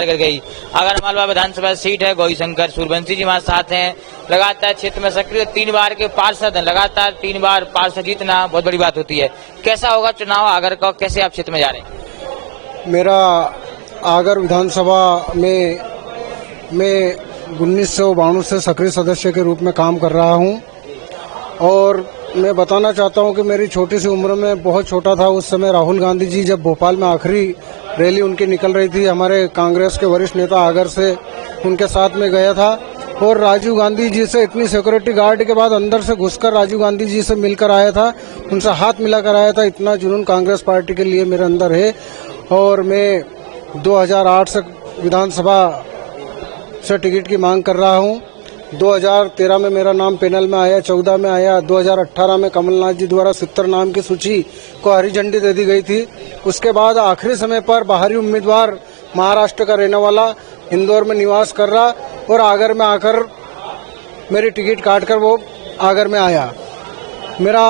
पार कर गई। आगरमालवा विधानसभा सीट है, गौरीशंकर सूर्यवंशी जी हमारे साथ हैं। लगातार क्षेत्र में सक्रिय 3 बार के पार्षद हैं, लगातार 3 बार पार्षद जीतना बहुत बड़ी बात होती है। कैसा होगा चुनाव आगर का, कैसे आप क्षेत्र में जा रहे हैं? मेरा आगर विधानसभा में मैं 1992 से सक्रिय सदस्य के रूप में काम कर रहा हूं और मैं बताना चाहता हूं कि मेरी छोटी सी उम्र में, बहुत छोटा था उस समय, राहुल गांधी जी जब भोपाल में आखिरी रैली उनकी निकल रही थी, हमारे कांग्रेस के वरिष्ठ नेता आगर से उनके साथ में गया था और राजीव गांधी जी से इतनी सिक्योरिटी गार्ड के बाद अंदर से घुसकर राजीव गांधी जी से मिलकर आया था, उनसे हाथ मिलाकर आया था। इतना जुनून कांग्रेस पार्टी के लिए मेरे अंदर है और मैं 2008 से विधानसभा से टिकट की मांग कर रहा हूं। 2013 में मेरा नाम पैनल में आया, 14 में आया, 2018 में कमलनाथ जी द्वारा 70 नाम की सूची को हरी झंडी दे दी गई थी। उसके बाद आखिरी समय पर बाहरी उम्मीदवार, महाराष्ट्र का रहने वाला, इंदौर में निवास कर रहा और आगर में आकर मेरी टिकट काटकर वो आगर में आया। मेरा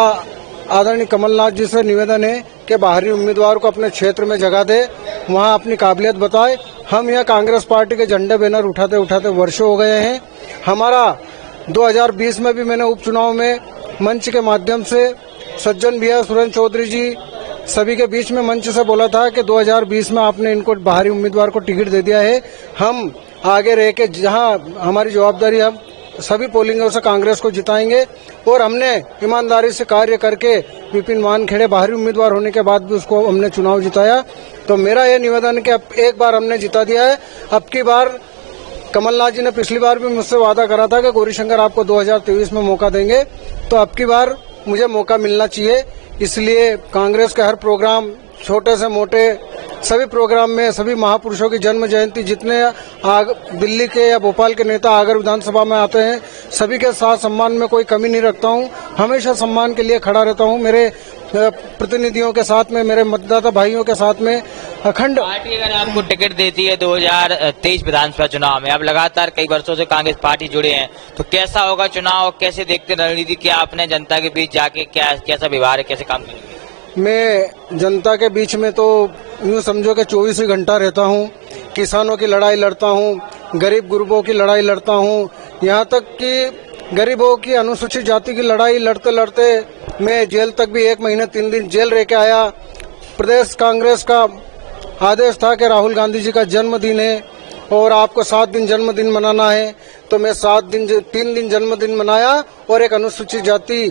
आदरणीय कमलनाथ जी से निवेदन है कि बाहरी उम्मीदवार को अपने क्षेत्र में जगह दे, वहां अपनी काबिलियत बताए। हम यह कांग्रेस पार्टी के झंडे बैनर उठाते उठाते वर्षों हो गए हैं। हमारा 2020 में भी मैंने उपचुनाव में मंच के माध्यम से सज्जन भैया, सुरेंद्र चौधरी जी सभी के बीच में मंच से बोला था कि 2020 में आपने इनको बाहरी उम्मीदवार को टिकट दे दिया है, हम आगे रह के जहां हमारी जवाबदारी, हम सभी पोलिंगों से कांग्रेस को जिताएंगे और हमने ईमानदारी से कार्य करके विपिन वानखेड़े बाहरी उम्मीदवार होने के बाद भी उसको हमने चुनाव जिताया। तो मेरा यह निवेदन है कि अब एक बार हमने जिता दिया है, अब की बार कमलनाथ जी ने पिछली बार भी मुझसे वादा करा था कि गौरीशंकर आपको 2023 में मौका देंगे, तो अब की बार मुझे मौका मिलना चाहिए। इसलिए कांग्रेस के हर प्रोग्राम, छोटे से मोटे सभी प्रोग्राम में सभी महापुरुषों की जन्म जयंती, जितने दिल्ली के या भोपाल के नेता आगर विधानसभा में आते हैं, सभी के साथ सम्मान में कोई कमी नहीं रखता हूं, हमेशा सम्मान के लिए खड़ा रहता हूं। मेरे प्रतिनिधियों के साथ में, मेरे मतदाता भाइयों के साथ में अखंड। पार्टी अगर आपको टिकट देती है 2023 विधानसभा चुनाव में, अब लगातार कई वर्षों से कांग्रेस पार्टी जुड़े हैं, तो कैसा होगा चुनाव, कैसे देखते रणनीति, क्या आपने जनता के बीच जाके कैसा व्यवहार है, कैसे काम करेंगे? मैं जनता के बीच में तो यूँ समझो कि 24 घंटा रहता हूँ। किसानों की लड़ाई लड़ता हूँ, गरीब गुरबों की लड़ाई लड़ता हूँ, यहाँ तक कि गरीबों की, अनुसूचित जाति की लड़ाई लड़ते लड़ते मैं जेल तक भी 1 महीने 3 दिन जेल रह के आया। प्रदेश कांग्रेस का आदेश था कि राहुल गांधी जी का जन्मदिन है और आपको 7 दिन जन्मदिन मनाना है, तो मैं 3 दिन जन्मदिन मनाया और एक अनुसूचित जाति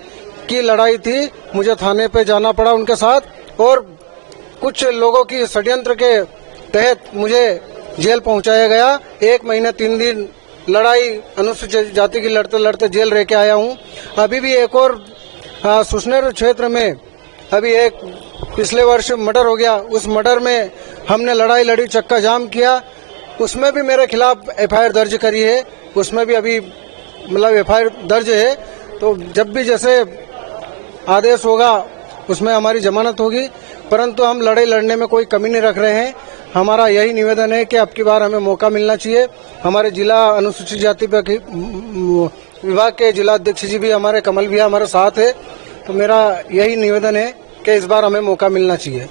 की लड़ाई थी, मुझे थाने पे जाना पड़ा उनके साथ और कुछ लोगों की षड्यंत्र के तहत मुझे जेल पहुंचाया गया। 1 महीने 3 दिन लड़ाई अनुसूचित जाति की लड़ते लड़ते जेल रह के आया हूं। अभी भी एक और सुसनेर क्षेत्र में अभी एक पिछले वर्ष मर्डर हो गया, उस मर्डर में हमने लड़ाई लड़ी, चक्का जाम किया, उसमें भी मेरे खिलाफ एफआईआर दर्ज करी है, उसमें भी अभी मतलब एफआईआर दर्ज है। तो जब भी जैसे आदेश होगा उसमें हमारी जमानत होगी, परंतु हम लड़ाई लड़ने में कोई कमी नहीं रख रहे हैं। हमारा यही निवेदन है कि अब की बार हमें मौका मिलना चाहिए। हमारे जिला अनुसूचित जाति विभाग के जिला अध्यक्ष जी भी, हमारे कमल भैया हमारे साथ है, तो मेरा यही निवेदन है कि इस बार हमें मौका मिलना चाहिए।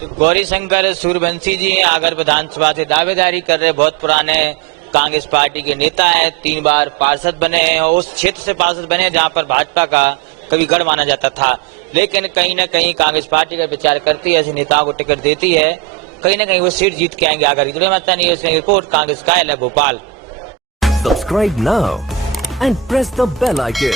तो गौरीशंकर सूर्यवंशी जी आगर विधानसभा से दावेदारी कर रहे, बहुत पुराने कांग्रेस पार्टी के नेता हैं, 3 बार पार्षद बने हैं और उस क्षेत्र से पार्षद बने जहां पर भाजपा का कभी गढ़ माना जाता था, लेकिन कहीं न कहीं कांग्रेस पार्टी का विचार करती है, ऐसे नेताओं को टिकट देती है, कहीं न कहीं वो सीट जीत के आएंगे आगर। रिपोर्ट कांग्रेस का है Bhopal. Subscribe now and press the bell icon.